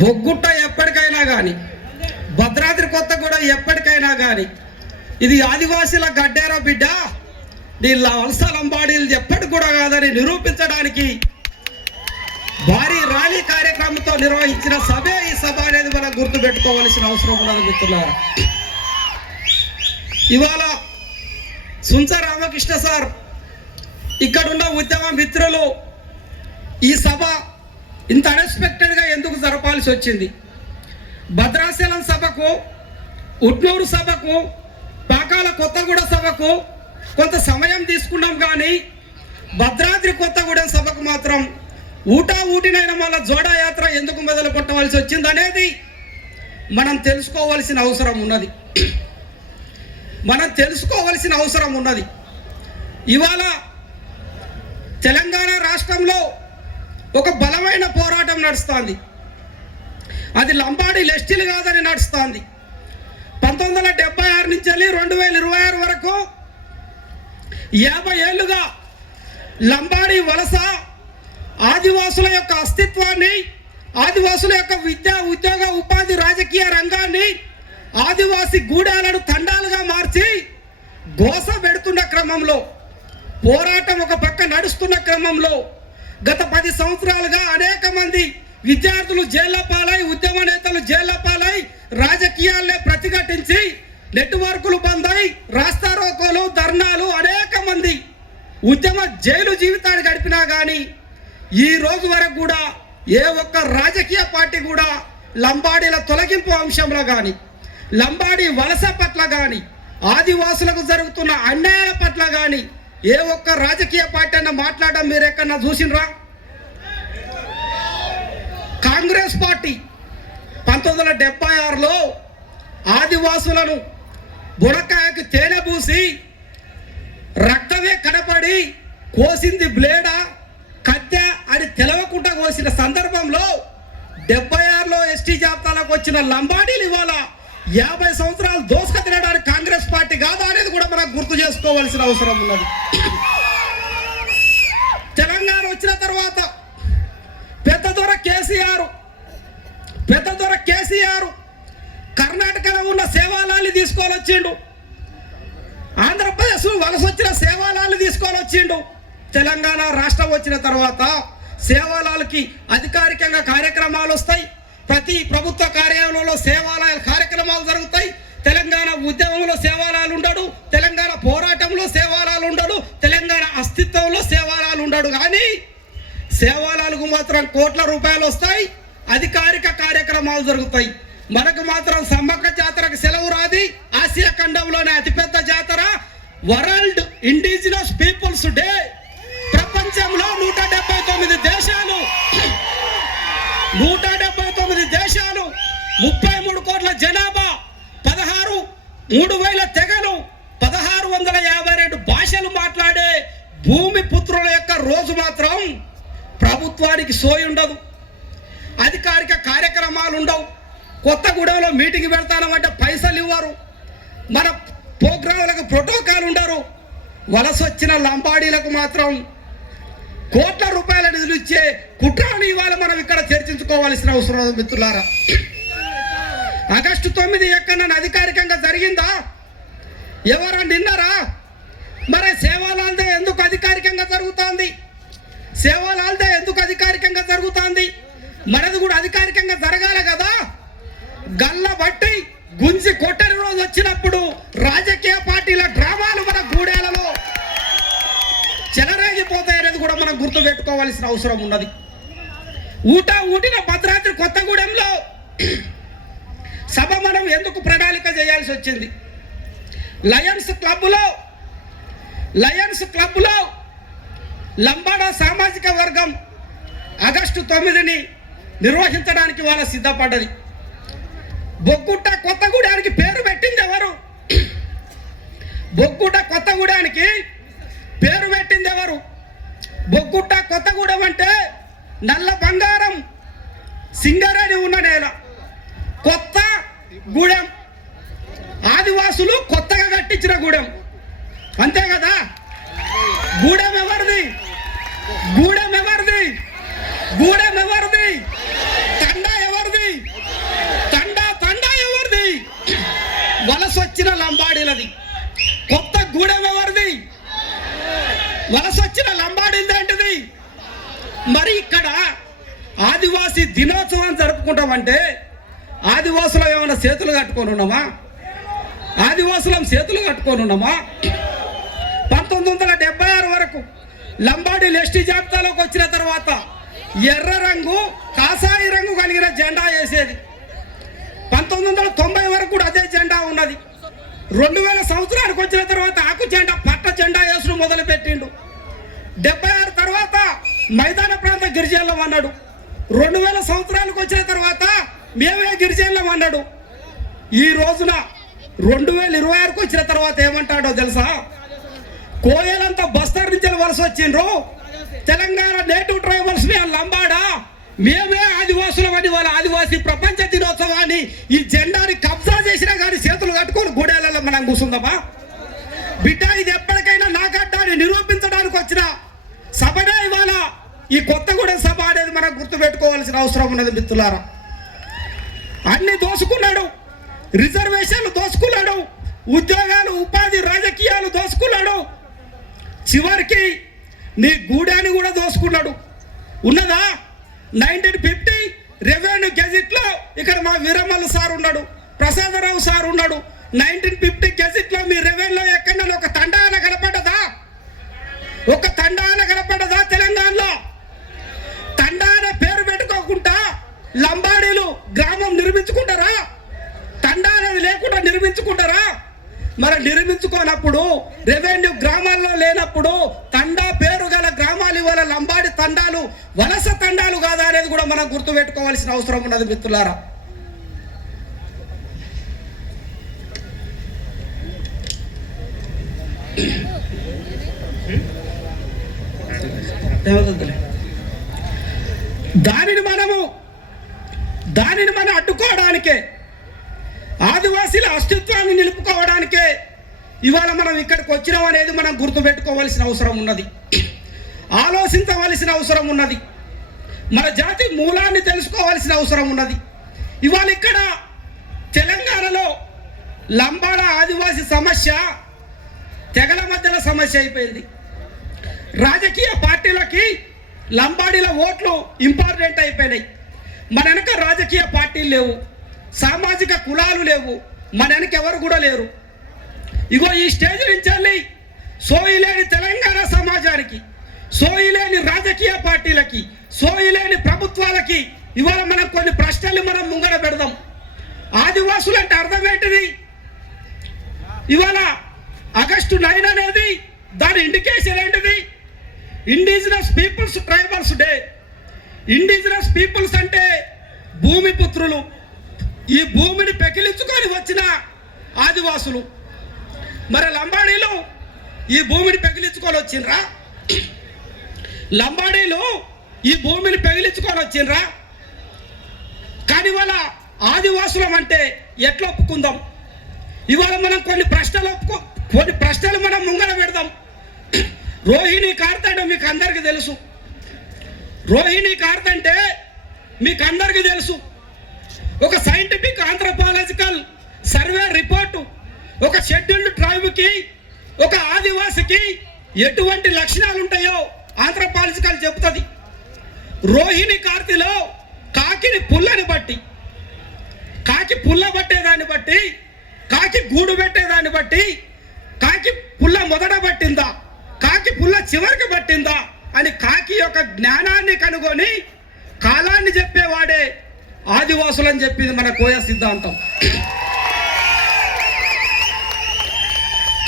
బొగ్గుట్ట ఎప్పటికైనా కానీ, భద్రాద్రి కొత్తగూడెం ఎప్పటికైనా కానీ ఇది ఆదివాసీల గడ్డేరా బిడ్డ, నీళ్ళ వలస లంబాడీలు ఎప్పటికి కూడా కాదని నిరూపించడానికి భారీ ర్యాలీ కార్యక్రమంతో నిర్వహించిన సభే ఈ సభ అనేది మనం గుర్తుపెట్టుకోవాల్సిన అవసరం ఉన్నది మిత్రులారా. ఇవాళ సుంచ రామకృష్ణ సార్, ఇక్కడున్న ఉద్యమ మిత్రులు ఈ సభ ఇంత అన్ఎక్స్పెక్టెడ్గా ఎందుకు జరపాల్సి వచ్చింది? భద్రాచలం సభకు, ఉట్నూరు సభకు, పాకాల కొత్తగూడ సభకు కొంత సమయం తీసుకున్నాం, కానీ భద్రాద్రి కొత్తగూడెం సభకు మాత్రం ఊటినైన మళ్ళీ జోడా యాత్ర ఎందుకు మొదలు పెట్టవలసి వచ్చింది అనేది మనం తెలుసుకోవాల్సిన అవసరం ఉన్నది. ఇవాళ తెలంగాణ రాష్ట్రంలో ఒక బలమైన పోరాటం నడుస్తుంది. అది లంబాడీ లెస్టీలు కాదని నడుస్తుంది. 1976 నుంచి 2026 వరకు 50 ఏళ్ళుగా లంబాడీ వలస ఆదివాసుల యొక్క అస్తిత్వాన్ని, ఆదివాసుల యొక్క విద్యా, ఉద్యోగ, ఉపాధి, రాజకీయ రంగాన్ని, ఆదివాసి గూడాలను తండాలుగా మార్చి గోస పెడుతున్న క్రమంలో, పోరాటం ఒక పక్క నడుస్తున్న క్రమంలో గత 10 సంవత్సరాలుగా అనేక మంది విద్యార్థులు జైళ్ల పాలై, ఉద్యమ నేతలు జైళ్ల పాలై, రాజకీయాలనే ప్రతిఘటించి నెట్వర్కులు బందై, రాస్తారోకోలు, ధర్నాలు, అనేక మంది ఉద్యమ జైలు జీవితాన్ని గడిపినా కానీ ఈ రోజు వరకు కూడా ఏ ఒక్క రాజకీయ పార్టీ కూడా లంబాడీల తొలగింపు అంశంలో కానీ, లంబాడీ వలస పట్ల కానీ, ఆదివాసులకు జరుగుతున్న అన్యాయాల పట్ల కానీ ఏ ఒక్క రాజకీయ పార్టీ అయినా మాట్లాడడం మీరు ఎక్కడన్నా చూసినరా? కాంగ్రెస్ పార్టీ 1976లో ఆదివాసులను బుడకాయకు తేనె పూసి రక్తమే కనపడి కోసింది బ్లేడా, కత్తె అని తెలవకుండా కోసిన సందర్భంలో 76లో ఎస్టీ జాబితాలకు వచ్చిన లంబాడీలు ఇవాళ 50 సంవత్సరాలు దోసుక తినడానికి కాంగ్రెస్ పార్టీ కాదా అనేది కూడా మనం గుర్తు చేసుకోవాల్సిన అవసరం ఉన్నది. తెలంగాణ వచ్చిన తర్వాత పెద్ద దొర కేసీఆర్ కర్ణాటకలో ఉన్న సేవాలాల్ని తీసుకొని వచ్చిండు. ఆంధ్రప్రదేశ్ వలస వచ్చిన సేవాలాల్ని తీసుకొని వచ్చిండు. తెలంగాణ రాష్ట్రం వచ్చిన తర్వాత సేవాలాలకి అధికారికంగా కార్యక్రమాలు వస్తాయి. ప్రతి ప్రభుత్వ కార్యాలయంలో సేవాలయాల కార్యక్రమాలు జరుగుతాయి. తెలంగాణ ఉద్యమంలో సేవాలాలు ఉండడు, తెలంగాణ పోరాటంలో సేవాలాలు ఉండడు, తెలంగాణ అస్తిత్వంలో సేవాలాలు ఉండడు. కానీ సేవాలాలకు మాత్రం కోట్ల రూపాయలు వస్తాయి, అధికారిక కార్యక్రమాలు జరుగుతాయి. మనకు మాత్రం సమ్మక్క జాతరకు సెలవు రాది. ఆసియా ఖండంలోనే అతిపెద్ద జాతర వరల్డ్ ఇండిజినస్ పీపుల్స్ డే. ప్రపంచంలో 179 దేశాలు 33 కోట్ల జనాభా, 3,000 తెగలు, 1652 భాషలు మాట్లాడే భూమి పుత్రుల యొక్క రోజు మాత్రం ప్రభుత్వానికి సోయి ఉండదు, అధికారిక కార్యక్రమాలు ఉండవు. కొత్తగూడెంలో మీటింగ్ పెడతానంటే పైసలు ఇవ్వరు, మన ప్రోగ్రాములకు ప్రోటోకాల్ ఉండరు. వలస వచ్చిన లంబాడీలకు మాత్రం కోట్ల రూపాయల నిధులు ఇచ్చే కుట్రను ఇవాళ మనం ఇక్కడ చర్చించుకోవాల్సిన అవసరం మిత్రులారా. ఆగస్టు 9 ఎక్కడన్నా అధికారికంగా జరిగిందా? ఎవరన్నా నిన్నారా? మరి సేవాలాల్దే ఎందుకు అధికారికంగా జరుగుతుంది? సేవాలాల్దే ఎందుకు అధికారికంగా జరుగుతుంది? మనది కూడా అధికారికంగా జరగాలి కదా. గల్ల బట్టి గుంజి కొట్టని రోజు వచ్చినప్పుడు రాజకీయ పార్టీల డ్రామాలు మన గూడేలలో చెలరేగిపోతాయనేది కూడా మనం గుర్తు పెట్టుకోవాల్సిన అవసరం ఉన్నది. ఊటిన భద్రాద్రి కొత్తగూడెంలో సభ మనం ఎందుకు ప్రణాళిక చేయాల్సి వచ్చింది? లయన్స్ క్లబ్లో లంబాడా సామాజిక వర్గం ఆగస్టు 9ని నిర్వహించడానికి వాళ్ళ సిద్ధపడ్డది. బొగ్గుట్ట కొత్తగూడెనికి పేరు పెట్టింది ఎవరు? బొగ్గుట్ట కొత్తగూడెనికి పేరు పెట్టింది ఎవరు? బొగ్గుట్ట కొత్తగూడెం అంటే నల్ల బంగారం సింగరేణి ఉన్న నేల. కొత్త గూడెం ఆదివాసులు కొత్తగా కట్టించిన గూడెం, అంతే కదా. గూడెం ఎవరిది? గూడెం ఎవరిది? తండా ఎవరిది? ఆదివాసీ దినోత్సవాన్ని జరుపుకుంటామంటే ఆదివాసులం ఏమైనా చేతులు కట్టుకొని ఉన్నామా? ఆదివాసులం చేతులు కట్టుకొని ఉన్నామా? 1976 వరకు లంబాడీలు ఎస్టీ జాబితాలోకి వచ్చిన తర్వాత ఎర్ర రంగు కాసాయి రంగు కలిగిన జెండా వేసేది. 1990 వరకు కూడా అదే జెండా ఉన్నది. 2000 సంవత్సరానికి వచ్చిన తర్వాత ఆకు జెండా పట్ట జెండా వేసుడు మొదలు పెట్టిండు. 76 తర్వాత మైదాన ప్రాంత గిరిజనులం అన్నాడు. 2000 సంవత్సరాలకు వచ్చిన తర్వాత మేమే గిరిజనులం అన్నాడు. ఈ రోజున 2026కు వచ్చిన తర్వాత ఏమంటాడో తెలుసా? కోయలంతా బస్తర్ నుంచి వలస వచ్చిండ్రు, తెలంగాణ నేటివ్ ట్రైబల్స్ లంబాడా మేమే ఆదివాసులం అని వాళ్ళ ఆదివాసీ ప్రపంచ దినోత్సవాన్ని ఈ జెండాని కబ్జా చేసినా కానీ చేతులు కట్టుకొని గూడెలలో మనం కూర్చుందామా? బిడ్డ, ఇది ఎప్పటికైనా నాకడ్డాన్ని నిరూపించడానికి వచ్చిన సభనే ఇవాళ ఈ కొత్తగూడెం సభ అనేది మనం గుర్తుపెట్టుకోవాల్సిన అవసరం ఉన్నది. మిత్రులారా, అన్ని దోసుకున్నాడు, రిజర్వేషన్లు దోసుకున్నాడు, ఉద్యోగాలు ఉపాధి రాజకీయాలు దోసుకున్నాడు, చివరికి నీ గూడాన్ని కూడా దోసుకున్నాడు. ఉన్నదా? 1950 రెవెన్యూ గెజిట్లో ఇక్కడ మా వీరమల్లు సార్ ఉన్నాడు, ప్రసాదరావు సార్ ఉన్నాడు. 1950 గెజిట్లో మీ రెవెన్యూలో ఎక్కడైనా ఒక తండాన కనపడ్డదా? ఒక తండాన కనపడ్డదా? తెలంగాణలో తండాన పేరు పెట్టుకోకుండా లంబాడీలు గ్రామం నిర్మించుకుంటారా? తండా అనేది లేకుండా నిర్మించుకుంటారా? మరి నిర్మించుకోనప్పుడు, రెవెన్యూ గ్రామాల్లో లేనప్పుడు తండా పేరు గల గ్రామాలు ఇవాళ లంబాడి తండాలు వలస తండాలు కాదా అనేది కూడా మనం గుర్తుపెట్టుకోవాల్సిన అవసరం ఉన్నది. మిత్రులారా, దానిని మనం అడ్డుకోవడానికే, ఆదివాసీల అస్తిత్వాన్ని నిలుపుకోవడానికే ఇవాళ మనం ఇక్కడికి వచ్చినాం అనేది మనం గుర్తుపెట్టుకోవాల్సిన అవసరం ఉన్నది, ఆలోచించవలసిన అవసరం ఉన్నది, మన జాతి మూలాన్ని తెలుసుకోవాల్సిన అవసరం ఉన్నది. ఇవాళ ఇక్కడ తెలంగాణలో లంబాడ ఆదివాసీ సమస్య తెగల మధ్యలో సమస్య అయిపోయింది. రాజకీయ పార్టీలకి లంబాడీల ఓట్లు ఇంపార్టెంట్ అయిపోయినాయి. మన వెనక రాజకీయ పార్టీలు లేవు, సామాజిక కులాలు లేవు, మన వెనక ఎవరు కూడా లేరు. ఇగో ఈ స్టేజ్ నుంచి వెళ్ళి సోయిలేని తెలంగాణ సమాజానికి, సోయిలేని రాజకీయ పార్టీలకి, సోయిలేని ప్రభుత్వాలకి ఇవాళ మనం కొన్ని ప్రశ్నలు మనం ముంగడ పెడదాం. ఆదివాసులు అంటే అర్థం ఏంటిది? ఇవాళ ఆగస్టు 9 అనేది దాని ఇండికేషన్ ఏంటిది? Indigenous peoples tribals day. Indigenous peoples అంటే భూమి పుత్రులు, ఈ భూమిని పెకిలించుకొని వచ్చిన ఆదివాసులు. మరి లంబాడీలు ఈ భూమిని పెకిలించుకొని వచ్చిండ్రా? లంబాడీలు ఈ భూమిని పెకిలించుకొని వచ్చిండ్రా? కానీ వాళ్ళ ఆదివాసులం అంటే ఎట్లా ఒప్పుకుందాం? ఇవాళ మనం కొన్ని ప్రశ్నలు మనం ముంగడ పెడదాం. రోహిణి కార్తె అంటే మీకు అందరికీ తెలుసు. రోహిణి కార్తె అంటే మీకు అందరికీ తెలుసు. ఒక సైంటిఫిక్ ఆంథ్రోపాలజికల్ సర్వే రిపోర్టు ఒక షెడ్యూల్డ్ ట్రైబ్కి, ఒక ఆదివాసికి ఎటువంటి లక్షణాలు ఉంటాయో ఆంథ్రోపాలజికల్ చెబుతుంది. రోహిణి కార్తెలో కాకిని పుల్లని బట్టి, కాకి పుల్ల పట్టేదాన్ని బట్టి, కాకి గూడు పెట్టేదాన్ని బట్టి, కాకి పుల్ల మొదట పట్టిందా, కాకి పుల్ల చివరికి పట్టిందా అని కాకి యొక్క జ్ఞానాన్ని కనుగొని కాలాన్ని చెప్పేవాడే ఆదివాసులు అని చెప్పింది మన కోయ సిద్ధాంతం.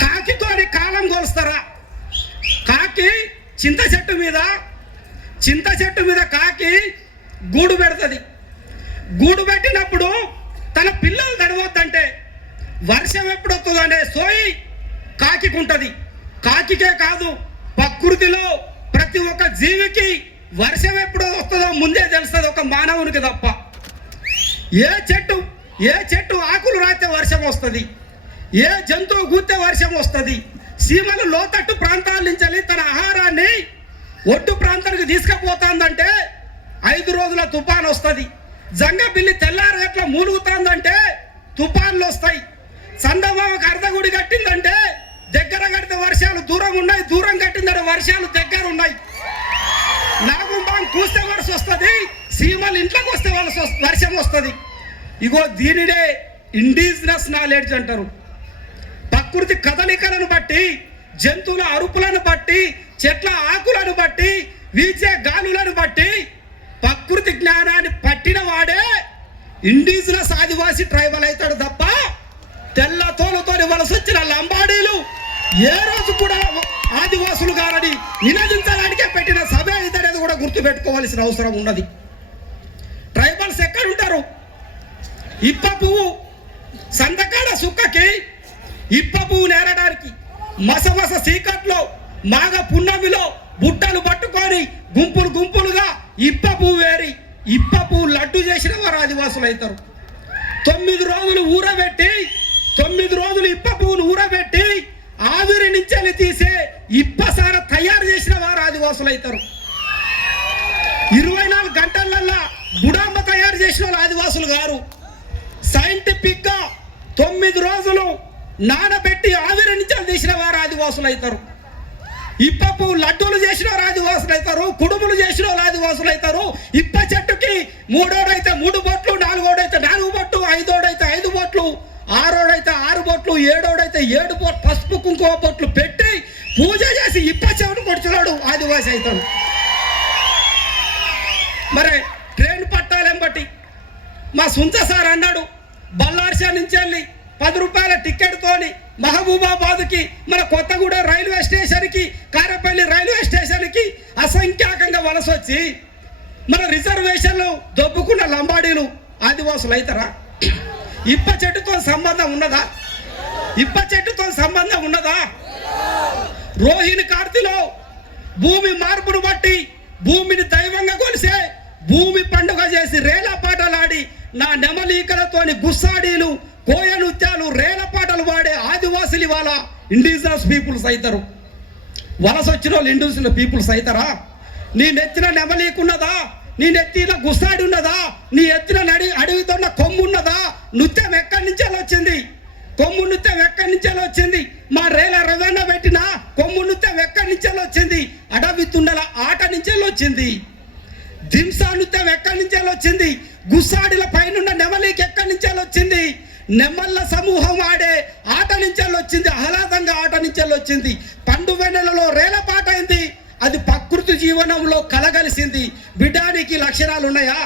కాకితోని కాలం కొలుస్తారా? కాకి చింత చెట్టు మీద కాకి గూడు పెడుతుంది. గూడు పెట్టినప్పుడు తన పిల్లలు తడవద్దంటే వర్షం ఎప్పుడు వస్తుందనే సోయి కాకి ఉంటుంది. కాకికే కాదు, ప్రకృతిలో ప్రతి ఒక్క జీవికి వర్షం ఎప్పుడు వస్తుందో ముందే తెలుస్తుంది, ఒక మానవునికి తప్ప. ఏ చెట్టు ఆకులు రాస్తే వర్షం వస్తుంది, ఏ జంతువు గూస్తే వర్షం వస్తుంది. సీమలు లోతట్టు ప్రాంతాల నుంచి తన ఆహారాన్ని ఒడ్డు ప్రాంతానికి తీసుకుపోతుందంటే 5 రోజుల తుఫాన్ వస్తుంది. జంగబిల్లి తెల్లారు ఎట్లా మూలుగుతుందంటే తుఫాన్లు వస్తాయి. చందమామకు అర్ధగుడి కట్టిందంటే దగ్గర కడితే వర్షాలు దూరం ఉన్నాయి, దూరం కట్టిందంటే వర్షాలు దగ్గర ఉన్నాయి. నాగుంబాం కూస్తే వర్షం వస్తుంది, సీమలు ఇంట్లోకి వస్తే వర్షం వస్తుంది. ఇగో దీనినే ఇండిజినస్ నాలెడ్జ్ అంటారు. ప్రకృతి కదలికలను బట్టి, జంతువుల అరుపులను బట్టి, చెట్ల ఆకులను బట్టి, వీచే గాలులను బట్టి ప్రకృతి జ్ఞానాన్ని పట్టిన వాడే ఇండిజినస్ ఆదివాసీ ట్రైబల్ అవుతాడు తప్ప తెల్ల తోలుతోని వలస వచ్చిన లంబాడీలు ఏ రోజు కూడా ఆదివాసులు గారని నినదించడానికే పెట్టిన సభ ఇదనేది కూడా గుర్తుపెట్టుకోవాల్సిన అవసరం ఉన్నది. ట్రైబల్స్ ఎక్కడుంటారు? ఇప్ప పువ్వు సంతకాడ సుక్కకి ఇప్ప పువ్వు నేరడానికి మసమస చీకట్లో మాగ పున్నమిలో బుట్టలు పట్టుకొని గుంపులు గుంపులుగా ఇప్ప పువ్వు వేరి ఇప్ప పువ్వు లడ్డు చేసిన వారు ఆదివాసులు అవుతారు. 9 రోజులు ఊరబెట్టి 9 రోజులు ఇప్ప పువ్వును ఊరబెట్టి ఆవిరి నుంచి తీసే ఇప్పసార తయారు చేసిన వారు ఆదివాసులు అవుతారు. 24 గంటలల్లా గుడాంబ తయారు చేసిన వాళ్ళు ఆదివాసులు గారు. సైంటిఫిక్ గా 9 రోజులు నానబెట్టి ఆవిరి నుంచి తీసిన వారు ఆదివాసులు అవుతారు. ఇప్పపు లడ్డూలు చేసిన వారు ఆదివాసులు అవుతారు. కుడుములు చేసిన వాళ్ళు ఆదివాసులు అవుతారు. ఇప్ప చెట్టుకి 3ఓడైతే 3 బొట్లు, 4ఓడైతే 4 బొట్లు, 5ఓడైతే 5 బొట్లు, 6ఓడైతే 6 బొట్లు, 7ఓడైతే 7 బొట్లు పసుపు కుంకుమ బొట్లు పెట్టి పూజ చేసి ఇప్ప చెవును కొడుచున్నాడు ఆదివాసి అవుతాడు. మరి ట్రైన్ పట్టాలేం బట్టి మా సుంచ సార్ అన్నాడు, బల్లార్షా నుంచి వెళ్ళి 10 రూపాయల టికెట్ తోని మహబూబాబాద్కి, మన కొత్తగూడెం రైల్వే స్టేషన్కి, కారపల్లి రైల్వే స్టేషన్కి అసంఖ్యాకంగా వలస వచ్చి మన రిజర్వేషన్లు దొబ్బుకున్న లంబాడీలు ఆదివాసులు అవుతారా? ఇప్ప చెట్టుతో సంబంధం ఉన్నదా? ఇప్ప చెట్టుతో సంబంధం ఉన్నదా? రోహిణి కార్తిలో భూమి మార్పును బట్టి భూమిని దైవంగా కొలిసే భూమి పండుగ చేసి రేల పాటలాడి నా నెమలీకలతోని గుస్సాడీలు, కోయ నృత్యాలు, రేల పాటలు వాడే ఆదివాసులు ఇవాళ ఇండిజినస్ పీపుల్స్ అవుతారు. వలస వచ్చిన వాళ్ళు ఇండిజినస్ పీపుల్స్ అవుతారా? నీ నెత్తిన నెమలీకున్నదా? నీ నెత్తిన గుస్సాడి ఉన్నదా? నీ ఎత్తిన అడవితో ఉన్న కొమ్ము ఉన్నదా? నృత్యం ఎక్కడి నుంచే వచ్చింది? కొమ్ము నృత్యం ఎక్కడి నుంచే వచ్చింది? మా రేల రవాణా పెట్టిన కొమ్ము నృత్యం ఎక్కడి నుంచే వచ్చింది? అడవి తుండల ఆట నుంచే వచ్చింది. దింసా నృత్యం ఎక్కడి నుంచే వచ్చింది? గుస్సాడిల పైన నెమలికి ఎక్కడి నుంచే వచ్చింది? నెమ్మల్ల సమూహం ఆడే ఆట నుంచే వచ్చింది. ఆహ్లాదంగా ఆట నుంచే వచ్చింది. పండు వెన్నెలలో రేల పాట అయింది. అది ప్రకృతి జీవనంలో కలగలిసింది. బిడ్డానికి లక్షణాలు ఉన్నాయా?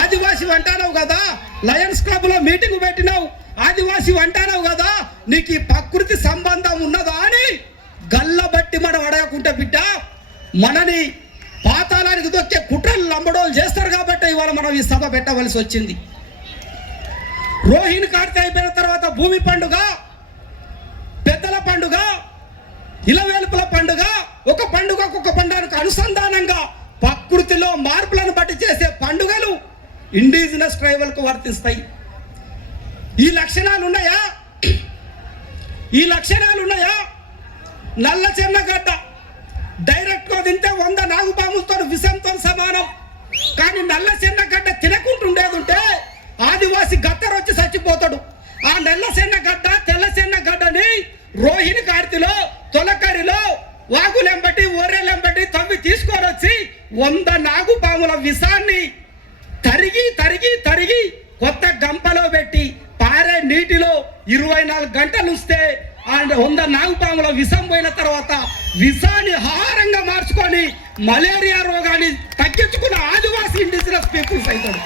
ఆదివాసి అంటానావు కదా, లయన్స్ క్లబ్ లో మీటింగ్ పెట్టినావు, ఆదివాసి అంటానావు కదా, నీకు ఈ ప్రకృతి సంబంధం ఉన్నదా అని గల్లబట్టి మనం అడగకుంటే బిడ్డ మనని పాతాళానికి దొక్కే కుట్రలు లంబడోలు చేస్తారు కాబట్టి ఇవాళ మనం ఈ సభ పెట్టవలసి వచ్చింది. రోహిణి కార్తె అయిపోయిన తర్వాత భూమి పండుగ, పెద్దల పండుగ, ఇలవేలుపుల పండుగ, ఒక పండుగకు ఒక పండుగకు అనుసంధానంగా ప్రకృతిలో మార్పులను బట్టి చేసే పండుగలు ఇండిజినస్ ట్రైబల్కు వర్తిస్తాయి. ఈ లక్షణాలు ఉన్నాయా? ఈ లక్షణాలు ఉన్నాయా? నల్ల చెన్నగడ్డ డైరెక్ట్గా తింటే 100 నాగుపాములతో విషంతో సమానం. కానీ నల్ల చెన్నగడ్డ తినకుంటుండేది ఉంటే ఆదివాసి గత్తర వచ్చి చచ్చిపోతాడు. ఆ నల్ల చెన్నగడ్డ తెల్ల చెన్నగడ్డని రోహిణి కార్తిలో, తొలకరిలో వాగులెంబటి, ఓరెలెంబటి తవ్వి తీసుకొని వచ్చి 100 నాగుపాముల విషాన్ని తరిగి తరిగి తరిగి కొత్త గంపలో పెట్టి పారే నీటిలో 24 గంటలు ఉంచితే 100 నాగుపాముల విషం పోయిన తర్వాత విషాన్ని ఆహారంగా మార్చుకొని మలేరియా రోగాన్ని తగ్గించుకున్న ఆదివాసీ ఇండిజినస్ పీపుల్స్ అవుతాడు.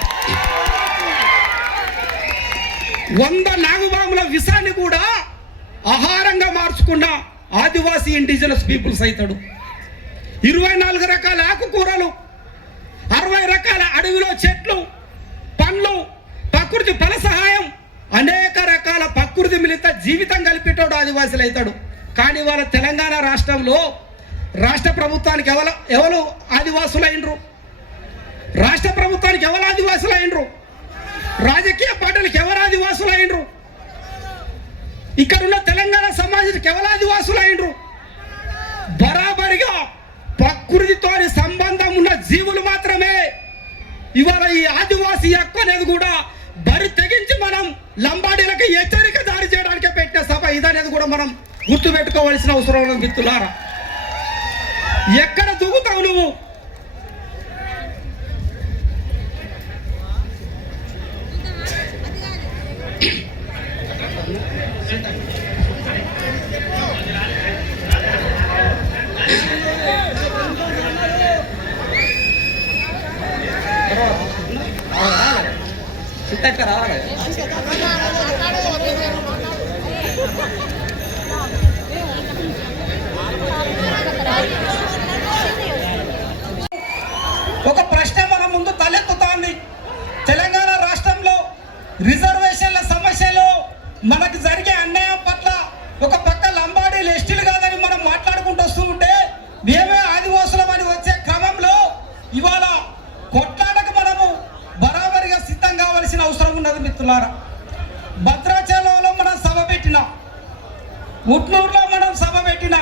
100 నాగుపాముల విషాన్ని కూడా ఆహారంగా మార్చుకున్న ఆదివాసీ ఇండిజినస్ పీపుల్స్ అవుతాడు. 24 రకాల ఆకుకూరలు, 60 రకాల అడవిలో చెట్లు, పండ్లు, ప్రకృతి ఫల సహాయం, అనేక రకాల ప్రకృతి మిలిత జీవితం కలిపేటోడు ఆదివాసులు అవుతాడు. కానీ వాళ్ళ తెలంగాణ రాష్ట్రంలో రాష్ట్ర ప్రభుత్వానికి ఎవరు ఆదివాసులు అయినరు? రాష్ట్ర ప్రభుత్వానికి ఎవరు ఆదివాసులు అయినరు? రాజకీయ పార్టీలకు ఎవరు ఆదివాసులు అయినరు? ఇక్కడున్న తెలంగాణ సమాజానికి ఎవరు ఆదివాసులు అయినరు? బరాబరిగా ప్రకృతితో సంబంధం ఉన్న జీవులు మాత్రమే. ఇవాళ ఈ ఆదివాసీ హక్కు అనేది కూడా బరి తెగించి మనం లంబాడీలకు హెచ్చరిక జారీ చేయడానికే పెట్టిన సభ ఇదనేది కూడా మనం గుర్తు పెట్టుకోవాల్సిన అవసరం ఉన్నది. మిత్రులారా, ఎక్కడ దూకుతావు నువ్వు? ఒక ప్రశ్న మన ముందు తలెత్తుతోంది. తెలంగాణ రాష్ట్రంలో రిజర్వేషన్ల సమస్యలో మనకు జరిగే అన్యాయం పట్ల ఒక పక్క లంబాడీలు ఎస్టీలు కాదని మనం మాట్లాడుకుంటూ వస్తూ ఉంటే మేమే ఆదివాసులం అని వచ్చే క్రమంలో ఇవాళ కొట్లాటకు మనము బరాబరిగా సిద్ధం కావాల్సిన అవసరం ఉన్నది మిత్రులారా. భద్రాచలంలో మనం సభ పెట్టినా, ఉట్నూరులో మనం సభ పెట్టినా,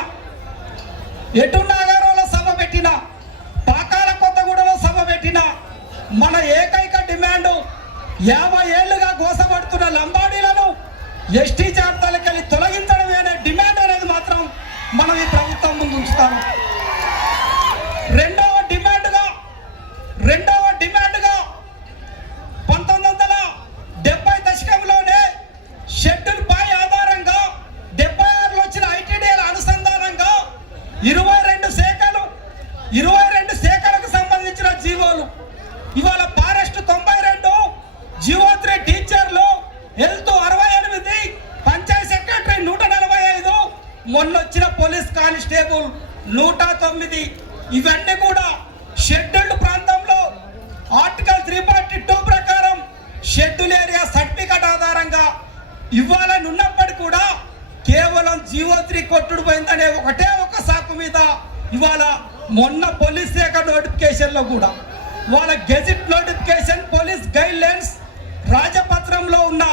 ఎటునాగారంలో సభ పెట్టినా, పాకాల కొత్తగూడలో సభ పెట్టినా మన ఏకైక డిమాండ్ 50 ఏళ్లుగా గోసపడుతున్న లంబాడీలను ఎస్టీ జాబితాలకు వెళ్ళి తొలగించడమే అనే డిమాండ్ అనేది మాత్రం మనం ఈ ప్రభుత్వం ముందు ఉంచుతాము. రెండవ డిమాండ్గా 1970 దశకంలోనే షెడ్యూల్ పై ఆధారంగా 76లో వచ్చిన ఐటీడీల అనుసంధానంగా 22 శాఖలకు సంబంధించిన జీవోలు, ఇవాళ ఫారెస్ట్ 92, జీవో 3 టీచర్లు, హెల్త్ 68, పంచాయత్ సెక్రటరీ 145, మొన్నొచ్చిన పోలీస్ కానిస్టేబుల్ 109, ఇవన్నీ కూడా షెడ్యూల్డ్ ప్రాంతంలో ఆర్టికల్ 342 ప్రకారం షెడ్యూల్ ఏరియా సర్టిఫికెట్ ఆధారంగా ఇవ్వాలని ఉన్నప్పటికీ కూడా కేవలం జీవో 3 కొట్టుడు పోయిందనే ఒకటే ఒక సాకు మీద ఇవాళ మొన్న పోలీస్ శాఖ నోటిఫికేషన్లో కూడా వాళ్ళ gazette notification police guidelines రాజపత్రంలో ఉన్న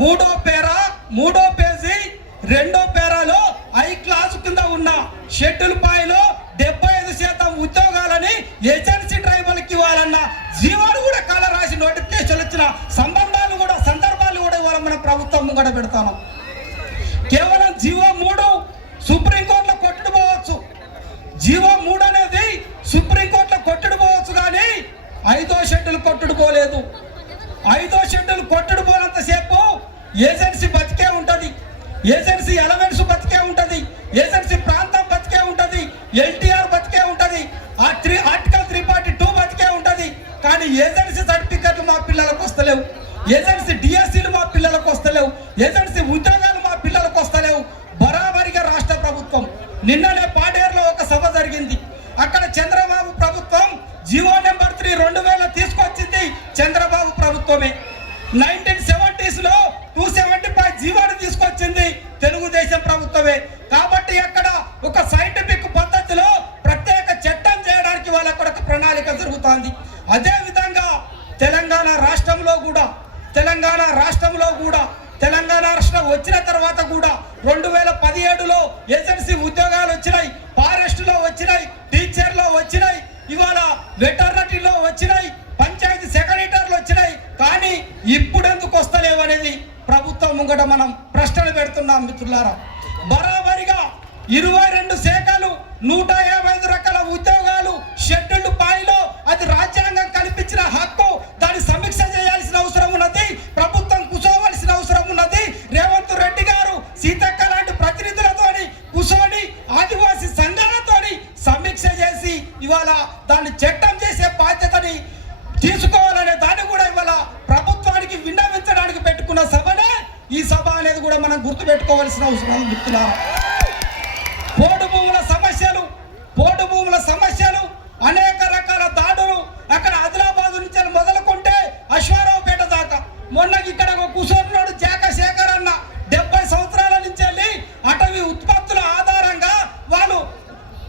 3వ పేజీ 2వ పేరాలో ఐ క్లాస్ కింద ఉన్న షెడ్యూల్ పాయిలో 75% ఉద్యోగాలని ఏజెన్సీ డ్రైవర్లకు ఇవ్వాలన్న జీవోలు కూడా కాల రాసి నోటిఫికేషన్ వచ్చిన సందర్భాలు కూడా ఇవాళ మన ప్రభుత్వం ముంగడ పెడతాను. కేవలం జీవో 3 సుప్రీంకోర్టులో కొట్టుకుపోవచ్చు, జీవో 3 అనేది సుప్రీంకోర్టులో కొట్టుకుపోవచ్చు, కానీ 5వ షెడ్యూల్ కొట్టుకుపోలేదు. 5వ షెడ్యూల్ కొట్టుకుపోనంతసేపు ఏజెన్సీ బతికే ఉంటుంది, ఏజెన్సీ ఎలవెన్స్ బతికే ఉంటుంది, ఏజెన్సీ ప్రాంతం బతికే ఉంటుంది, ఎల్టీఆర్ బతికే ఉంటుంది, ఆర్టికల్ 342 బతికే ఉంటుంది. కానీ ఏజెన్సీ సర్టిఫికెట్లు మా పిల్లలకు వస్తలేవు, ఏజెన్సీ డిఎస్సీలు మా పిల్లలకు వస్తలేవు, ఏజెన్సీ ఉద్యోగాలు మా పిల్లలకు వస్తలేవు. బరాబరిగా రాష్ట్ర ప్రభుత్వం నిన్ననే పాడేరులో ఒక సభ జరిగింది. అక్కడ చంద్రబాబు ప్రభుత్వం జీవో నెంబర్ 3 2000 తీసుకొచ్చింది చంద్రబాబు ప్రభుత్వమే. 1970s లో 275 జీవోను తీసుకొచ్చింది తెలుగుదేశం ప్రభుత్వమే. కాబట్టి అక్కడ ఒక సైంటిఫిక్ పద్ధతిలో ప్రత్యేక చట్టం చేయడానికి వాళ్ళ అక్కడ ఒక ప్రణాళిక జరుగుతోంది. అదే విధంగా తెలంగాణ రాష్ట్రంలో కూడా తెలంగాణ రాష్ట్రం వచ్చిన తర్వాత కూడా 2017లో ఏజెన్సీ ఉద్యోగాలు వచ్చినాయి, ఫారెస్ట్లో వచ్చినాయి, టీచర్లో వచ్చినాయి, ఇవాళ వెటర్నరీలో వచ్చినాయి, పంచాయతీ సెక్రటరీలు వచ్చినాయి. కానీ ఇప్పుడు ఎందుకు వస్తలేవు అనేది ప్రభుత్వం ముంగట మనం ప్రశ్నలు పెడుతున్నాం మిత్రులారా. బరాబరిగా 22 శాఖలు, 155 రకాల ఉద్యోగాలు షెడ్యూల్డ్ పాయిలో అది రాజ్యాంగం కల్పించిన హక్కు. దాన్ని సమీక్ష చేయాల్సిన అవసరం ఉన్నది, ప్రభుత్వం కూర్చోవలసిన అవసరం ఉన్నది. రేవంత్ రెడ్డి గారు సీతక్క లాంటి ప్రతినిధులతోని కూర్చొని ఆదివాసీ సంఘాలతోని సమీక్ష చేసి ఇవాళ దాన్ని చట్టం చేసే బాధ్యతని తీసుకోవాలనే దాన్ని కూడా ఇవాళ ప్రభుత్వానికి విన్నవించడానికి పెట్టుకున్న సభనే ఈ సభ అనేది కూడా మనం గుర్తుపెట్టుకోవాల్సిన అవసరం మిత్రులారా. పోడు భూముల సమస్యలు, అనేక రకాల దాడులు అక్కడ ఆదిలాబాద్ నుంచి మొదలుకుంటే అశ్వారావుపేట దాకా. మొన్న ఇక్కడ ఒక కుసోర్నాడు జాక శేఖర్ అన్న 70 సంవత్సరాల నుంచి వెళ్ళి అటవీ ఉత్పత్తుల ఆధారంగా వాళ్ళు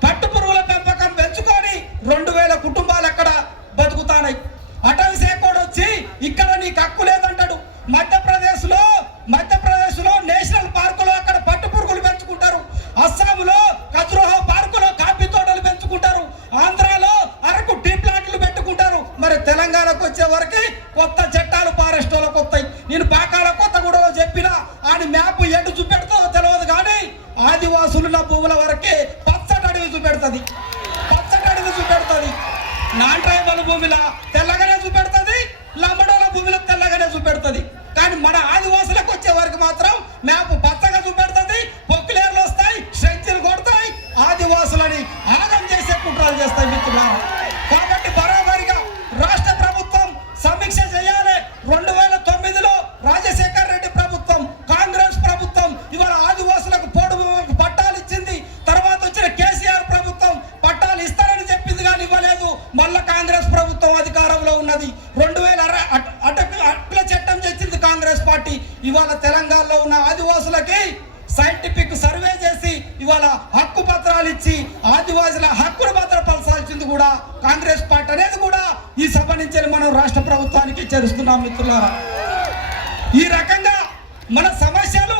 పట్టుపురుగుల పెంపకం పెంచుకొని 2000 కుటుంబాలు అక్కడ బతుకుతాయి. అటవీ శాఖ వచ్చి ఇక్కడ నీకు హక్కు లేదంటాడు. మధ్యప్రదేశ్లో నేషనల్ పార్కులో అక్కడ పట్టుపురుగులు పెంచుకుంటారు, అస్సాంలో ఖజురహో పార్కులో కాఫీ తోటలు పెంచుకుంటారు, ఆంధ్రాలో అరకు టీ ప్లాంట్లు పెట్టుకుంటారు. మరి తెలంగాణకు వచ్చే వరకు కొత్త చట్టాలు ఫారెస్ట్ వాళ్ళకి వస్తాయి. నేను పాకాల కొత్తగూడలో చెప్పిన ఆయన మ్యాప్ ఎటు చూపెడుతుందో తెలియదు, కానీ ఆదివాసులున్న భూముల వరకే పచ్చటి అడవి చూపెడుతుంది. నాన్ ట్రైబల్ భూమిలో తెల్లగానే చూపెడుతుంది, లంబడోల భూమిలో తెల్లగానే చూపెడుతుంది. కానీ మన ఆదివాసులకు వచ్చే వరకు మాత్రం మ్యాప్ పచ్చగా చూపెడుతుంది, పొక్కులేర్లు వస్తాయి, స్ట్రెంచర్లు కొడతాయి, ఆదివాసులని ఆగం చేసే కుట్రాలు చేస్తాయి మిత్రులారా. కాబట్టి బరాబరిగా రాష్ట్ర ప్రభుత్వం సమీక్ష చేయాలి. 2000 ఇవాళ తెలంగాణలో ఉన్న ఆదివాసులకి సైంటిఫిక్ సర్వే చేసి ఇవాళ హక్కు పత్రాలు ఇచ్చి ఆదివాసుల హక్కును భద్రపరచాల్సింది కూడా కాంగ్రెస్ పార్టీ అనేది కూడా ఈ సభ నుంచి మనం రాష్ట్ర ప్రభుత్వానికి చేరుస్తున్నాం మిత్రులారా. ఈ రకంగా మన సమస్యలు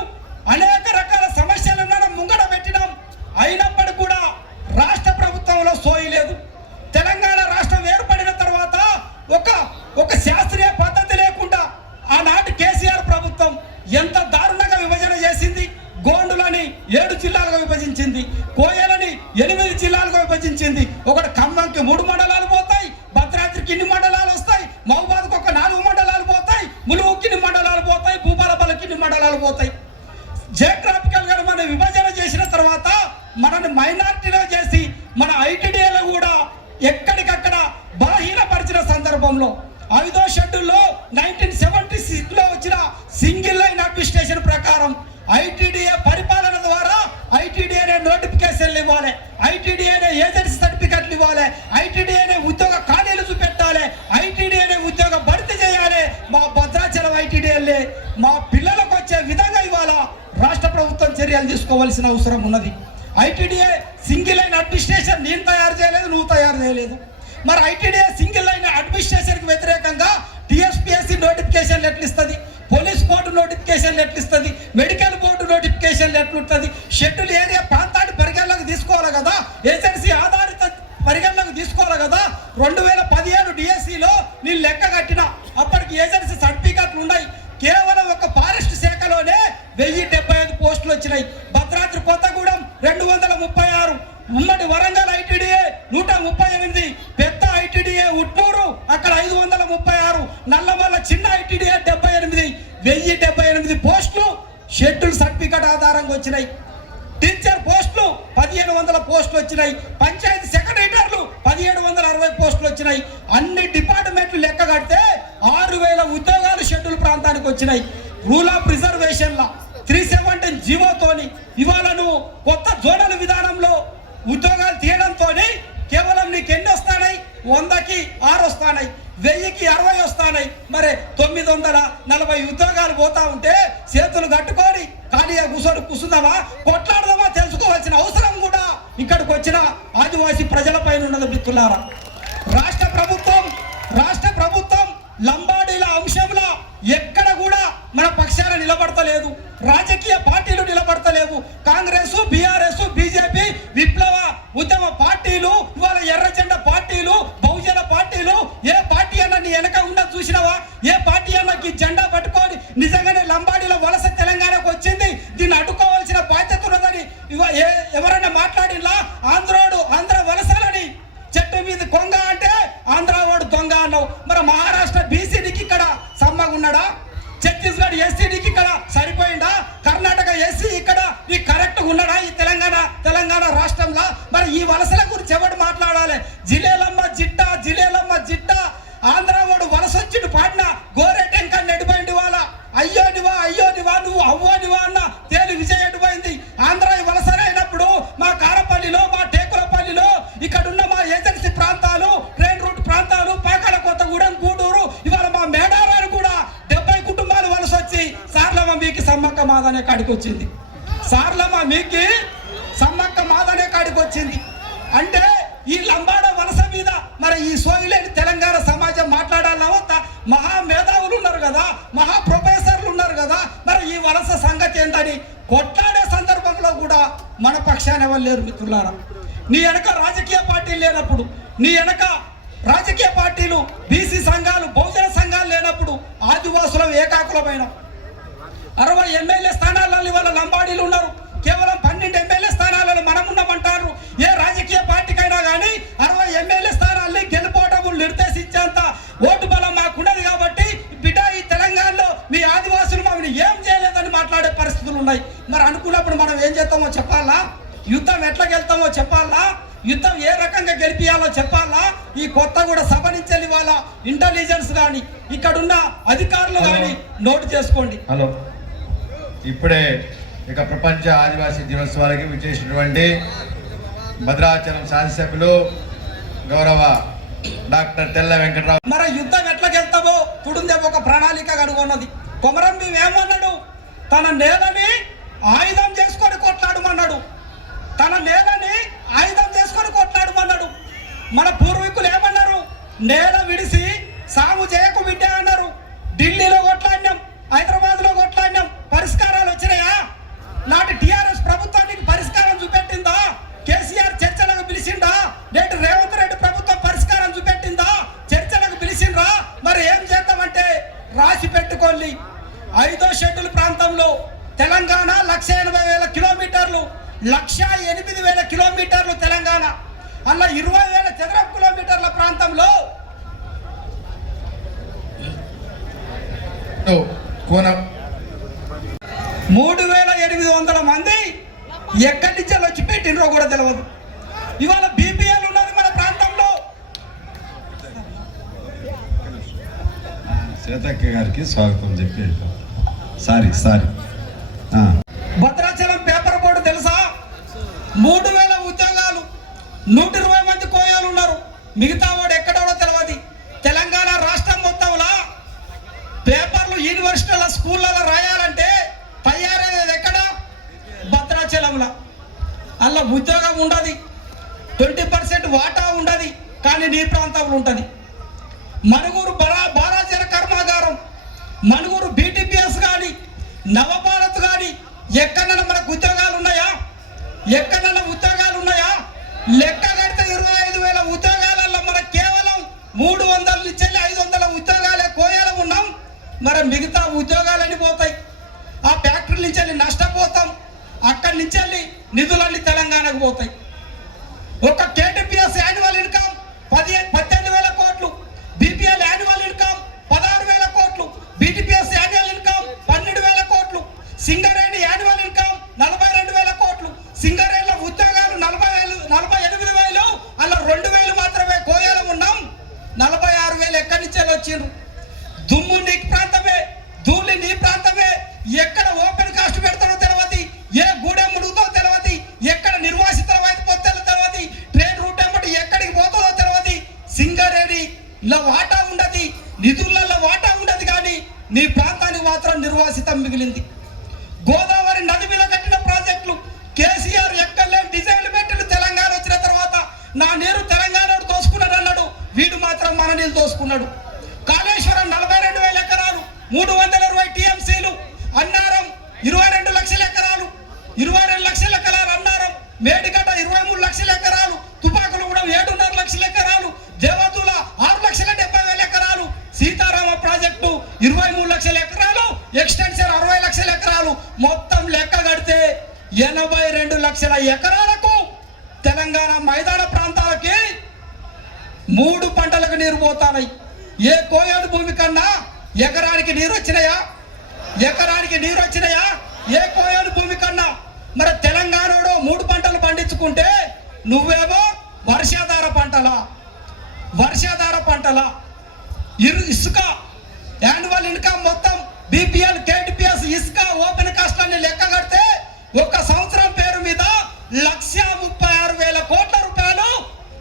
అనేక రకాల సమస్యలు మనం ముంగడ పెట్టినాం. అయినప్పటికీ కూడా రాష్ట్ర ప్రభుత్వంలో సోయి లేదు. తెలంగాణ రాష్ట్రం ఏర్పడిన తర్వాత ఒక శాస్త్రీయ పద్ధతి లేకుండా ఆనాటి కేసీఆర్ ప్రభుత్వం ఎంత దారుణంగా విభజన చేసింది. గోండులని 7 జిల్లాలుగా విభజించింది, కోయలని 8 జిల్లాలుగా విభజించింది. ఒకటి ఖమ్మంకి 3 మండలాలు పోతాయి, భద్రాద్రికి ఇన్ని మండలాలు వస్తాయి, మహబూబాద్కి ఒక 4 మండలాలు పోతాయి, ములుగుకి ఇన్ని మండలాలు పోతాయి, భూపాలపల్లికి ఇన్ని మండలాలు పోతాయి. జియోగ్రాఫికల్ గా మనం విభజన చేసిన తర్వాత మనని మైనారిటీలో చేసి మన ఐటీడీఏలో కూడా ఎక్కడికక్కడ బలహీనపరిచిన సందర్భంలో 5వ షెడ్యూల్లో 1976లో వచ్చిన సింగిల్ లైన్ అడ్మినిస్ట్రేషన్ ప్రకారం ఐటీడీఏ పరిపాలన ద్వారా ఐటీడీఏనే నోటిఫికేషన్లు ఇవ్వాలి, ఐటీడీఏనే ఏజెన్సీ సర్టిఫికెట్లు ఇవ్వాలి, ఐటీడీఏనే ఉద్యోగ ఖాళీలు చూపెట్టాలి, ఐటీడీఏనే ఉద్యోగ భర్తీ చేయాలి. మా భద్రాచలం ఐటీడీఏలే మా పిల్లలకు వచ్చే విధంగా ఇవాళ రాష్ట్ర ప్రభుత్వం చర్యలు తీసుకోవాల్సిన అవసరం ఉన్నది. ఐటీడీఏ సింగిల్ లైన్ అడ్మినిస్ట్రేషన్ నేను తయారు చేయలేదు, నువ్వు తయారు చేయలేదు. మరి ఐటీడీఏ సింగిల్ లైన్ అడ్మినిస్ట్రేషన్కి వ్యతిరేకంగా టీఎస్పీఎస్సీ నోటిఫికేషన్లు ఎట్లు ఇస్తుంది, పోలీస్ బోర్డు నోటిఫికేషన్లు ఎట్లు ఇస్తుంది, మెడికల్ బోర్డు నోటిఫికేషన్లు ఎట్లుంటుంది, షెడ్యూల్ ఏరియా ప్రాంతాన్ని పరిగణలోకి తీసుకోవాలి కదా, ఏజెన్సీ ఆధారిత పరిగణలోకి తీసుకోవాలి కదా. 2015 డిఎస్సిలో నేను లెక్క కట్టిన అప్పటికి ఏజెన్సీ సర్టిఫికెట్లు ఉన్నాయి. కేవలం ఒక ఫారెస్ట్ శాఖలోనే 1075 పోస్టులు వచ్చినాయి. భద్రాద్రి కొత్తగూడెం 236, ఉమ్మడి వరంగల్ ఐటీడీఏ 138, పెద్ద ఐటీడీఏ ఉట్నూరు అక్కడ 536, నల్లమల్ల చిన్న ఐటీడీఏ 78, 1078 పోస్టులు షెడ్యూల్ సర్టిఫికెట్ ఆధారంగా వచ్చినాయి. టీచర్ పోస్టులు 1500 పోస్టులు వచ్చినాయి. పంచాయతీ సెక్రటరీలు 1760 పోస్టులు వచ్చినాయి. అన్ని డిపార్ట్మెంట్లు లెక్క కడితే 6000 ఉద్యోగాలు షెడ్యూల్ ప్రాంతానికి వచ్చినాయి. రూల్ ఆఫ్ రిజర్వేషన్ల 317 జీవోతోని ఇవాళ నువ్వు కొత్త జోనల్ విధానంలో ఉద్యోగాలు తీయడంతో కేవలం నీకు ఎన్ని వస్తాయి, 100కి 6 వస్తాయి, 1000కి 60 వస్తాయి. మరి 940 ఉద్యోగాలు పోతా ఉంటే చేతులు కట్టుకొని ఖాళీగా కూర్చుందామా, కొట్లాడదామా తెలుసుకోవాల్సిన అవసరం కూడా ఇక్కడికి వచ్చిన ఆదివాసీ ప్రజలపైన ఉన్నది మిత్రులారా. రాష్ట్ర ప్రభుత్వం లంబాడీల అంశంలో ఎక్కడ కూడా మన పక్షాన నిలబడతలేదు. రాజకీయ పార్టీలు నిలబడతలేవు. కాంగ్రెస్, బీఆర్ఎస్, బీజేపీ, విప్లవ ఉద్యమ పార్టీలు, ఇవాళ ఎర్రజెండా పార్టీలు, బహుజన పార్టీలు, ఏ పార్టీ అన్న నీ వెనక ఉన్నది చూసినావా? ఏ పార్టీ అన్నకి జెండా పట్టుకొని నిజంగానే లంబాడీల వలస తెలంగాణకు వచ్చింది, దీన్ని అడ్డుకోవాల్సిన బాధ్యత ఉన్నదని ఎవరైనా మాట్లాడినా ఆంధ్ర వలసలని చెట్టు మీద కొంగ అంటే ఆంధ్ర వాడు దొంగ అన్నావు. మరి మహారాష్ట్ర బీసీడీకి ఇక్కడ సమ్మగా ఉన్నాడా? ఛత్తీస్గఢ్ ఎస్సీడీకి ఇక్కడ సరిపోయిందా? కర్ణాటక ఎస్సీ ఇక్కడ ఈ కరెక్ట్గా ఉన్నాడా ఈ తెలంగాణ రాష్ట్రంలో? మరి ఈ వలసల గురించి ఎవడు మాట్లాడాలి? జిలేలమ్మ జిట్ట ఆంధ్ర వాడు వలస వచ్చిండు పాడిన గోరె టెంక నెడిపోయింది. వాళ్ళ అయ్యోనివా నువ్వు అవ్వనివా అన్న తేలి విజయ్ ఎడిపోయింది. ఆంధ్ర వలసనే అయినప్పుడు మా కారపల్లిలో, మా టేకులపల్లిలో, ఇక్కడున్న మా ఏజెన్సీ ప్రాంతాలు, ట్రైన్ రూట్ ప్రాంతాలు, పాకాల కొత్తగూడెం, గూడూరు, ఇవాళ మా మేడారాలు కూడా 70 కుటుంబాలు వలస వచ్చి సార్లమ్మ మీకు సమ్మక్క మాదనే కాడికి వచ్చింది. అంటే ఈ లంబాడ వలస మీద మరి ఈ సోయిలేని తెలంగాణ సమాజం మాట్లాడాలా వద్దా? మహా మేధావులు ఉన్నారు కదా, మహా ప్రొఫెసర్లు ఉన్నారు కదా, మరి ఈ వలస సంగతి ఏంటని కొట్లాడే సందర్భంలో కూడా మన పక్షాన ఎవరు లేరు మిత్రులారా. నీ వెనక రాజకీయ పార్టీలు లేనప్పుడు, నీ వెనక రాజకీయ పార్టీలు, బీసీ సంఘాలు, బహుజన సంఘాలు లేనప్పుడు ఆదివాసులం ఏకాకులమైన 60 ఎమ్మెల్యే స్థానాలలో ఇవాళ లంబాడీలు ఉన్నారు. కేవలం 12 ఎమ్మెల్యే స్థానాలలో మనం ఉన్నామంటారు. ఏ రాజకీయ పార్టీకైనా కానీ 60 ఎమ్మెల్యే స్థానాల్ని గెలుపోవటములు నిర్దేశించేంత ఓటు బలం మాకున్నది. కాబట్టి బిడ్డ ఈ తెలంగాణలో మీ ఆదివాసులు మమ్మల్ని ఏం చేయలేదని మాట్లాడే పరిస్థితులు ఉన్నాయి. మరి అనుకున్నప్పుడు మనం ఏం చేస్తామో చెప్పాలా? యుద్ధం ఎట్లా గెలుతామో చెప్పాలా? యుద్ధం ఏ రకంగా గెలిపియాలో చెప్పాలా? ఈ కొత్తగూడ సభ నుంచి వాళ్ళ ఇంటెలిజెన్స్ కానీ ఇక్కడున్న అధికారులు కానీ నోటు చేసుకోండి. హలో, ఇప్పుడే ఇక ప్రపంచ ఆదివాసీ దినోత్సవాలకి విచ్చేసినటువంటి భద్రాచలం శాసనసభ్యులు గౌరవ డాక్టర్ తెల్ల వెంకటరావు. మరి యుద్ధం ఎట్లా గెలుతామో తుడుందే ఒక ప్రణాళిక కనుగొన్నది. కొమరం భీం ఏమన్నాడు? తన నేలని ఆయుధం చేసుకొని కొట్లాడమన్నాడు. తన నేలని ఆయుధం చేసుకొని కొట్లాడమన్నాడు. మన పూర్వీకులు ఏమన్నారు? నేల విడిసి సాము చేయకు బిడ్డ అన్నారు. ఢిల్లీలో కొట్లాడినాం, హైదరాబాద్లో కొట్లాడినాం, పరిష్కారాలు వచ్చినాయా? నాటి టీఆర్ఎస్ ప్రభుత్వానికి పరిష్కారం చూపెట్టిందా? కేసీఆర్ చర్చలకు పిలిచిందా? నేటి రేవంత్ రెడ్డి ప్రభుత్వం పరిష్కారం చూపెట్టిందా? చర్చలకు పిలిచిండ్రా? మరి ఏం చేద్దామంటే రాసి పెట్టుకోండి. 5వ షెడ్యూల్ ప్రాంతంలో తెలంగాణ 1,80,000 కిలోమీటర్లు, 1,08,000 కిలోమీటర్లు తెలంగాణ. అలా 20,000 చదరపు కిలోమీటర్ల ప్రాంతంలో కోన 3,800 మంది ఎక్కడి నుంచి వచ్చి పెట్టినరో కూడా తెలియదు. ఇవాళ బీపీఎల్ ఉన్నది మన ప్రాంతంలో. సీతక్క గారికి స్వాగతం చెప్పి సారీ భద్రాచలం పేపర్ బోర్డు తెలుసా? 3,000 ఉద్యోగాలు, 120 మంది కోయాలు ఉన్నారు. మిగతా వాడు ఎక్కడో తెలియదు. తెలంగాణ రాష్ట్రం మొత్తంలో పేపర్లు యూనివర్సిటీల స్కూళ్ళలో రాయాలంటే తయారయ్యేది ఎక్కడ? భద్రాచలంలో. అలా ఉద్యోగం ఉండదు, 20% వాటా ఉండదు, కానీ నీ ప్రాంతంలో ఉంటుంది. మనుగూరు బారాజన కర్మాగారం, మనుగూరు బీటీపీఎస్ కానీ, నవభారత్ కానీ ఎక్కడన్నా మనకు ఉద్యోగాలు ఉన్నాయా? ఎక్కడన్నా ఉద్యోగాలు ఉన్నాయా? లెక్క కడితే 25,000 ఉద్యోగాలలో మనకు కేవలం 300 నుంచి 500 ఉద్యోగాలే కోయాలం ఉన్నాం. మరి మిగతా ఉద్యోగాలన్నీ పోతాయి. ఆ ఫ్యాక్టరీల నుంచి వెళ్ళి నష్టపోతాం. అక్కడి నుంచి వెళ్ళి నిధులన్నీ తెలంగాణకు పోతాయి. ఒక కేటీపీఎస్ యాన్యువల్ ఇన్కమ్ 18,000 కోట్లు, బీపీఎల్ యాన్యువల్ ఇన్కమ్ 16,000 కోట్లు, బీటీపీఎస్ యాన్యువల్ ఇన్కమ్ 12,000 కోట్లు, సింగరేణి యాన్యువల్ ఇన్కమ్ 42,000 కోట్లు. సింగరేణిలో ఉద్యోగాలు 48,000, అలా 2,000 మాత్రమే కోయాలం ఉన్నాం. 46,000 ఎక్కడి నుంచి వచ్చిండ్రు? దుమ్ము నీ ప్రాంతమే, ధూళి నీ ప్రాంతమే. ఎక్కడ ఓపెన్ కాస్ట్ పెడతాడో తెలియదు, ఏ గూడెం ముడుగుతో తెలియదు, ఎక్కడ నిర్వాసితుల వైపు తెలియదు, ట్రైన్ రూట్ ఏమిటి ఎక్కడికి పోతుందో తెలియదు. సింగరేణిలో వాటా ఉండదు, నిధులలో వాటా ఉండదు, కానీ నీ ప్రాంతానికి మాత్రం నిర్వాసితం మిగిలింది. గోదావరి నది మీద కట్టిన ప్రాజెక్టులు కేసీఆర్ ఎక్కడలేని డిజైన్లు పెట్టిన తెలంగాణ వచ్చిన తర్వాత నా నీరు తెలంగాణ దోసుకున్నాడు అన్నాడు. వీడు మాత్రం మన నీళ్ళు దోసుకున్నాడు. కాళేశ్వరం 42,000 ఎకరాలు, 320 టీఎంసీలు, అన్నారం 22 లక్షల ఎకరాలు, 22 లక్షల ఎకరాలు అన్నారం, మేడిగడ్డ 23 లక్షల ఎకరాలు, తుపాకులు కూడా 7.5 లక్షల ఎకరాలు, దేవతుల 6,70,000 ఎకరాలు, సీతారామ ప్రాజెక్టు 23 లక్షల ఎకరాలు, ఎక్స్టెన్షన్ 60 లక్షల ఎకరాలు. మొత్తం లెక్క కడితే 82 లక్షల ఎకరాలకు తెలంగాణ మైదాన ప్రాంతాలకి 3 పంటలకు నీరు పోతాయి. ఏ కోయాడు భూమి కన్నా ఎకరానికి నీరు వచ్చినాయా? ఎకరానికి నీరు వచ్చినాయా? ఏ కోయాడు భూమి కన్నా? మరి తెలంగాణలో 3 పంటలు పండించుకుంటే నువ్వేమో వర్షాధార పంటల ఇసుక యాన్యువల్ ఇన్కమ్ మొత్తం బీపీఎల్ కేటీపీఎస్ ఇసుక ఓపెన్ కాస్ట్ అన్ని లెక్క కడితే ఒక సంవత్సరం పేరు మీద 1,36,000 కోట్ల రూపాయలు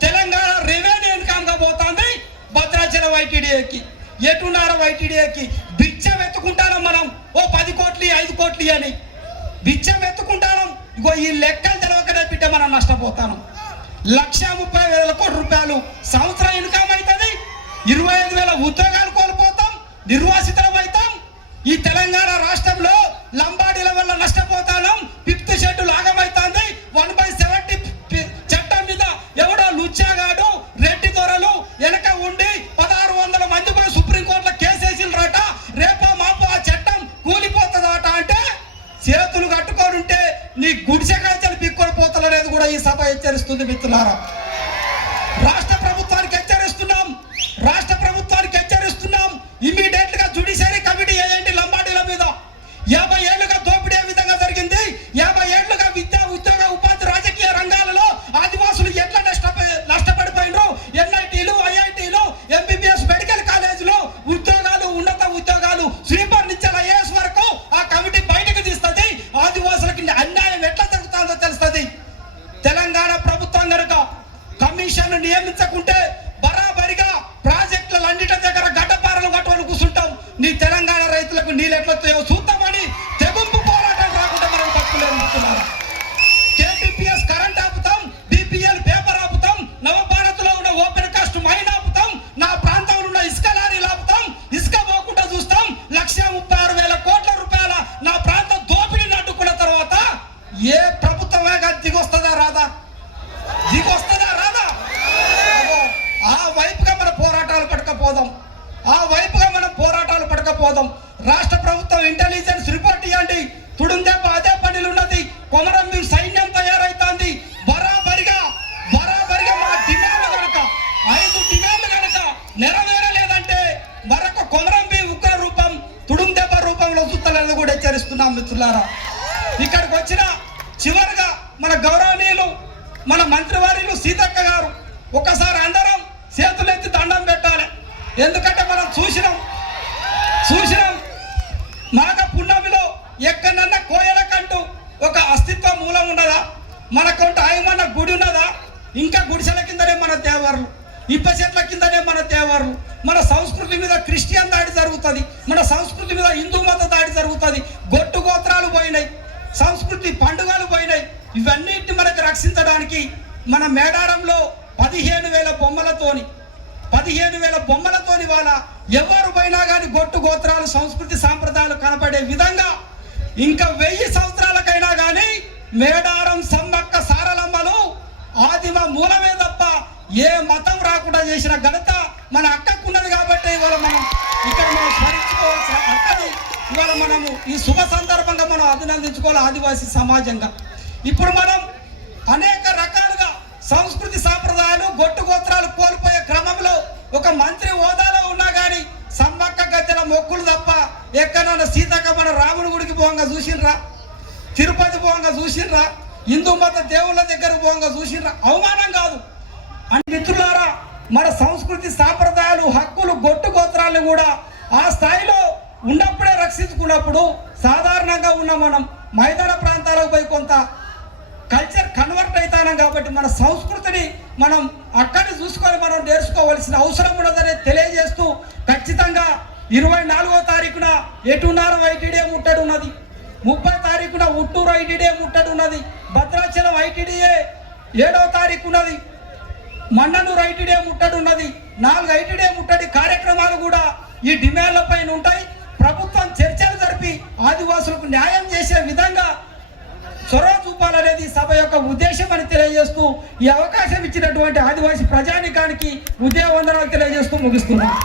తెలంగాణ రెవెన్యూ ఇన్కమ్ గా పోతుంది భద్రాచలం వైటీడీఏకి. ఎటున్నారో వైటీడీఏకి బిచ్చం ఎత్తుకుంటాం మనం. ఓ 10 కోట్లు 5 కోట్లు అని బిచ్చం ఎత్తుకుంటాం. ఇగో ఈ లెక్కలు తెలవకనే బిడ్డ మనం నష్టపోతాను. 1,30,000 కోట్ల రూపాయలు సంవత్సరం ఇన్కమ్ అవుతుంది. 25,000 ఉద్యోగాలు కోల్పోతాం, నిర్వాసితులం అవుతాం. ఈ తెలంగాణ రాష్ట్రంలో లంబాడీల వల్ల నష్టపోతాం. 5th schedule ఆగమవుతుంది. 1/70 చట్టం మీద ఎవడో లుచ్చాగాడు రెడ్డి దొరలు వెనక ఉండి 1,600 మంది పోయి సుప్రీంకోర్టులో కేసేసిల్రట. రేపో మాపో ఆ చట్టం కూలిపోతుందట. అంటే చేతులు కట్టుకొని ఉంటే నీ గుడిసె కాల్చలు పిక్కొని పోతలనేది కూడా ఈ సభ హెచ్చరిస్తుంది మిత్రులారా. రాష్ట్ర ప్రభుత్వానికి హెచ్చరిస్తున్నాం, ఇమీడియట్ గా జ్యుడిషియరీ కమిటీ వేయండి లంబాడీల మీద. 50 ఏళ్లుగా దోపిడీ ఏ విధంగా జరిగింది, 50 ఏళ్లుగా విద్యా ఉద్యోగ ఉపాధి రాజకీయ రంగాలలో ఆదివాసులు ఎట్లా నష్టపడిపోయినరు. ఎన్ఐటీలు, ఐఐటీలు, ఎంబీబీఎస్ మెడికల్ కాలేజీలు ఉద్యోగాలు, ఉన్నత ఉద్యోగాలు, స్వీపర్ నుంచి ఐఏఎస్ వరకు ఆ కమిటీ బయటకు తీస్తుంది. ఆదివాసులకి అన్యాయం ఎట్లా జరుగుతుందో తెలుస్తుంది. తెలంగాణ ప్రభుత్వం కనుక కమిషన్ నియమించకుంటే బరాబరిగా ప్రాజెక్టులు అన్నిటి దగ్గర గడ్డపారలు కట్టుకొని కూర్చుంటాం. నీ తెలంగాణ రైతులకు నీళ్ళు ఎట్లొస్తాయో చూద్దామని తెగుంపు తీసుకుపోతాం. రాష్ట్ర ప్రభుత్వం ఇంటెలిజెన్స్ రిపోర్ట్ ఇవ్వండి. తుడుందెబ్బ అదే పనులు ఉన్నది. కొమరంభీం సైన్యం తయారైతుంది. బరాబరిగా మా డిమాండ్లు కనుక 5 డిమాండ్లు కనుక నెరవేరలేదంటే మరొక కొమరంభీం ఉగ్ర రూపం తుడుందెబ్బ రూపంలో చూస్తాలని కూడా హెచ్చరిస్తున్నాం మిత్రులారా. ఇక్కడికి వచ్చిన చివరిగా మన గౌరవనీయులు మన మంత్రివర్యులు సీతక్క గారు ఒకసారి అందరం చేతులెత్తి దండం పెట్టాలి. ఎందుకంటే మనం చూసినాం మాఘ పున్నమిలో ఎక్కడన్నా కోయలకంటూ ఒక అస్తిత్వ మూలం ఉన్నదా? మనకంటూ ఆయమన్న గుడి ఉన్నదా? ఇంకా గుడిసెల కిందనే మన దేవర్లు, ఇప్ప చెట్ల కిందనే మన దేవర్లు. మన సంస్కృతి మీద క్రిస్టియన్ దాడి జరుగుతుంది, మన సంస్కృతి మీద హిందూ మత దాడి జరుగుతుంది. గొట్టు గోత్రాలు పోయినాయి, సంస్కృతి పండుగలు పోయినాయి. ఇవన్నిటిని మనకు రక్షించడానికి మన మేడారంలో 15,000 బొమ్మలతోని వాళ్ళ ఎవరు పోయినా కానీ గొట్టు గోత్రాలు సంస్కృతి సాంప్రదాయాలు కనపడే విధంగా ఇంకా 1000 సంవత్సరాలకైనా కానీ మేడారం సమ్మక్క సారలమ్మలు ఆదిమ మూలమే తప్ప ఏ మతం రాకుండా చేసిన ఘనత మన అక్కకున్నది. కాబట్టి ఇవాళ మనం ఇక్కడ స్మరించుకోవాల్సిన అక్కని ఇవాళ మనము ఈ శుభ సందర్భంగా మనం అభినందించుకోవాలి ఆదివాసీ సమాజంగా. ఇప్పుడు మనం అనేక రకాలుగా సంస్కృతి సాంప్రదాయాలు గొట్టు గోత్రాలు కోల్పోయే క్రమంలో ఒక మంత్రి హోదాలో ఉన్నా కానీ సమ్మక్క గద్దెల మొక్కులు తప్ప ఎక్కడన్నా సీతక్క మన రాముని గుడికి పోవంగా చూసిండ్రా? తిరుపతి పోవంగా చూసిండ్రా? హిందూ మత దేవుళ్ళ దగ్గరకు పోవంగా చూసిండ్రా? అవమానం కాదు అని మిత్రులారా. మన సంస్కృతి సాంప్రదాయాలు హక్కులు గొట్టు గోత్రాలను కూడా ఆ స్థాయిలో ఉన్నప్పుడే రక్షించుకున్నప్పుడు సాధారణంగా ఉన్న మనం మైదాన ప్రాంతాలకు పోయి కొంత కల్చర్ కన్వర్ట్ అవుతానం. కాబట్టి మన సంస్కృతిని మనం అక్కడిని చూసుకొని మనం నేర్చుకోవాల్సిన అవసరం ఉన్నదని తెలియజేస్తూ ఖచ్చితంగా 24వ తారీఖున ఎటున్నారు ఐటీడీఏ ముట్టడి ఉన్నది, 30వ తారీఖున ఉట్టూరు ఐటీడీఏ ముట్టడి ఉన్నది, భద్రాచలం ఐటీడీఏ 7వ తారీఖు ఉన్నది, మన్ననూరు ఐటీడీఏ ముట్టడి ఉన్నది. 4 ఐటీడీఏ ముట్టడి కార్యక్రమాలు కూడా ఈ డిమాండ్ల పైన ఉంటాయి. ప్రభుత్వం చర్చలు జరిపి ఆదివాసులకు న్యాయం చేసే విధంగా చొరవ చూపాలనేది సభ యొక్క ఉద్దేశం అని తెలియజేస్తూ ఈ అవకాశం ఇచ్చినటువంటి ఆదివాసీ ప్రజానికానికి ఉదయ వందనాలు తెలియజేస్తూ ముగిస్తున్నాను.